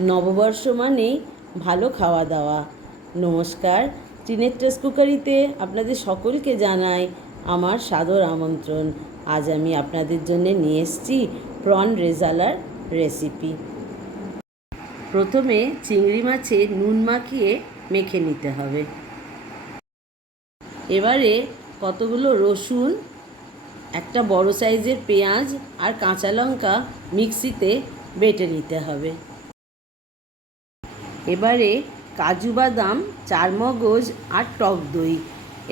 নববর্ষ মানেই ভালো খাওয়া দাওয়া। নমস্কার, টিনের ট্রেস কুকারিতে আপনাদের সকলকে জানাই আমার সাদর আমন্ত্রণ। আজ আমি আপনাদের জন্য নিয়ে এসেছি প্রন রেজালার রেসিপি। প্রথমে চিংড়ি মাছে নুন মাখিয়ে মেখে নিতে হবে। এবারে কতগুলো রসুন, একটা বড় সাইজের পেঁয়াজ আর কাঁচা লঙ্কা মিক্সিতে বেটে নিতে হবে। এবারে কাজু বাদাম, চারমগজ আর টক দই,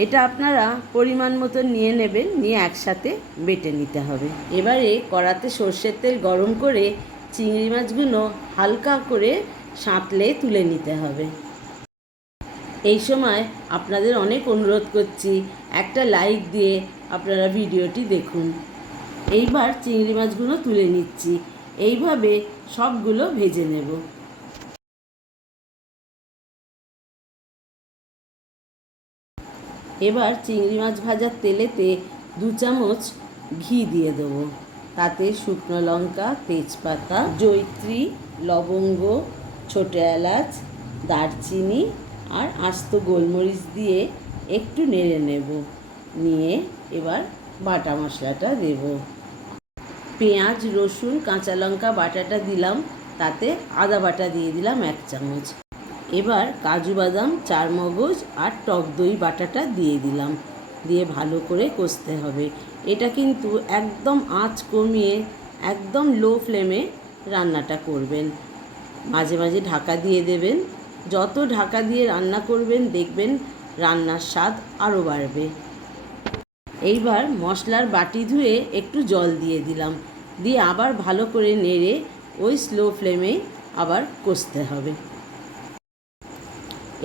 এটা আপনারা পরিমাণ মতো নিয়ে নেবেন, নিয়ে একসাথে বেটে নিতে হবে। এবারে কড়াতে সর্ষের তেল গরম করে চিংড়ি মাছগুলো হালকা করে সাঁতলে তুলে নিতে হবে। এই সময় আপনাদের অনেক অনুরোধ করছি, একটা লাইক দিয়ে আপনারা ভিডিওটি দেখুন। এইবার চিংড়ি মাছগুলো তুলে নিচ্ছি। এইভাবে সবগুলো ভেজে নেব। এবার চিংড়ি মাছ ভাজার তেলেতে 2 চামচ ঘি দিয়ে দেবো। তাতে শুকনো লঙ্কা, তেজপাতা, জয়িত্রী, লবঙ্গ, ছোটো এলাচ, দারচিনি আর আস্ত গোলমরিচ দিয়ে একটু নেড়ে নেব। নিয়ে এবার বাটা মশলাটা দেব। পেঁয়াজ, রসুন, কাঁচা লঙ্কা বাটাটা দিলাম, তাতে আদা বাটা দিয়ে দিলাম 1 চামচ। এবার কাজু বাদাম, চারমগজ আর টক দই বাটাটা দিয়ে দিলাম, দিয়ে ভালো করে কষতে হবে। এটা কিন্তু একদম আঁচ কমিয়ে একদম লো ফ্লেমে রান্নাটা করবেন। মাঝে মাঝে ঢাকা দিয়ে দেবেন। যত ঢাকা দিয়ে রান্না করবেন দেখবেন রান্নার স্বাদ আরও বাড়বে। এইবার মশলার বাটি ধুয়ে একটু জল দিয়ে দিলাম, দিয়ে আবার ভালো করে নেড়ে ওই স্লো ফ্লেমে আবার কষতে হবে।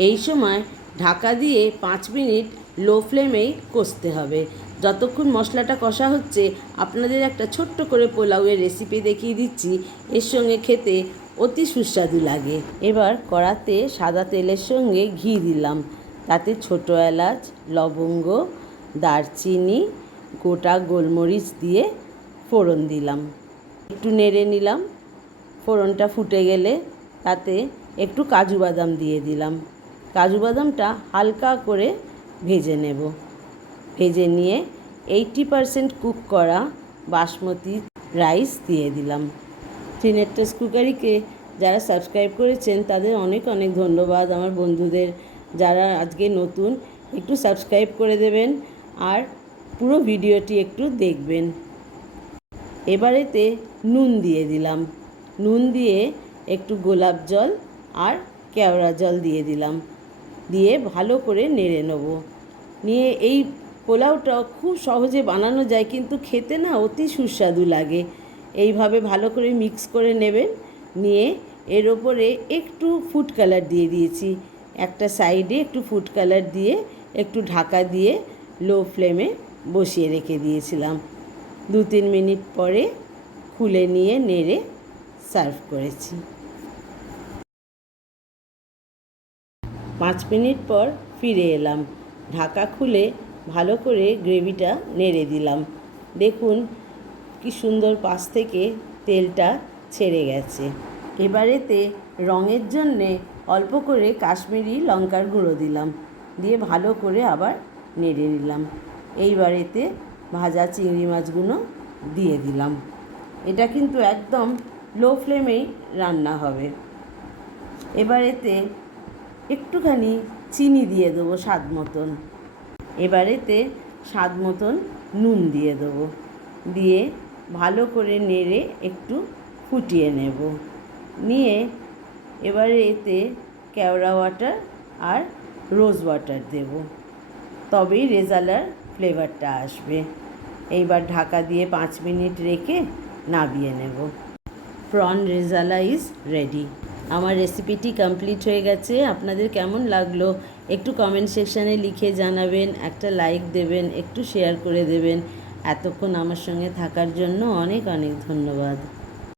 এই সময় ঢাকা দিয়ে 5 মিনিট লো ফ্লেমেই কষতে হবে। যতক্ষণ মশলাটা কষা হচ্ছে আপনাদের একটা ছোট্ট করে পোলাওয়ের রেসিপি দেখিয়ে দিচ্ছি, এর সঙ্গে খেতে অতি সুস্বাদু লাগে। এবার কড়াতে সাদা তেলের সঙ্গে ঘি দিলাম, তাতে ছোটো এলাচ, লবঙ্গ, দারচিনি, গোটা গোলমরিচ দিয়ে ফোড়ন দিলাম। একটু নেড়ে নিলাম। ফোড়নটা ফুটে গেলে তাতে একটু কাজু বাদাম দিয়ে দিলাম। কাজু বাদামটা হালকা করে ভেজে নেব। ভেজে নিয়ে 80% কুক করা বাসমতি রাইস দিয়ে দিলাম। টিনের ট্রেস কুকারিকে যারা সাবস্ক্রাইব করেছেন তাদের অনেক অনেক ধন্যবাদ। আমার বন্ধুদের যারা আজকে নতুন, একটু সাবস্ক্রাইব করে দেবেন আর পুরো ভিডিওটি একটু দেখবেন। এবারেতে নুন দিয়ে দিলাম। নুন দিয়ে একটু গোলাপ জল আর কেওড়া জল দিয়ে দিলাম, দিয়ে ভালো করে নেড়ে নেব। নিয়ে এই পোলাওটা খুব সহজে বানানো যায়, কিন্তু খেতে না অতি সুস্বাদু লাগে। এইভাবে ভালো করে মিক্স করে নেবেন। নিয়ে এর ওপরে একটু ফুড কালার দিয়ে দিয়েছি, একটা সাইডে একটু ফুড কালার দিয়ে একটু ঢাকা দিয়ে লো ফ্লেমে বসিয়ে রেখে দিয়েছিলাম। 2-3 মিনিট পরে খুলে নিয়ে নেড়ে সার্ভ করেছি। 5 মিনিট পর ফিরে এলাম। ঢাকা খুলে ভালো করে গ্রেভিটা নেড়ে দিলাম। দেখুন কি সুন্দর পাশ থেকে তেলটা ছেড়ে গেছে। এবারেতে রঙের জন্যে অল্প করে কাশ্মীরি লঙ্কার গুঁড়ো দিলাম, দিয়ে ভালো করে আবার নেড়ে নিলাম। এইবারেতে ভাজা চিংড়ি মাছগুলো দিয়ে দিলাম। এটা কিন্তু একদম লো ফ্লেমেই রান্না হবে। এবারেতে একটুখানি চিনি দিয়ে দেবো স্বাদ মতন। এবারেতে স্বাদ মতন নুন দিয়ে দেবো, দিয়ে ভালো করে নেড়ে একটু ফুটিয়ে নেব। নিয়ে এবারে এতে কেওড়া ওয়াটার আর রোজ ওয়াটার দেব, তবেই রেজালার ফ্লেভারটা আসবে। এইবার ঢাকা দিয়ে 5 মিনিট রেখে নামিয়ে নেব। Prawn rezala is ready. আমার রেসিপিটি কমপ্লিট হয়ে গেছে। আপনাদের কেমন লাগলো একটু কমেন্ট সেকশানে লিখে জানাবেন, একটা লাইক দেবেন, একটু শেয়ার করে দেবেন। এতক্ষণ আমার সঙ্গে থাকার জন্য অনেক অনেক ধন্যবাদ।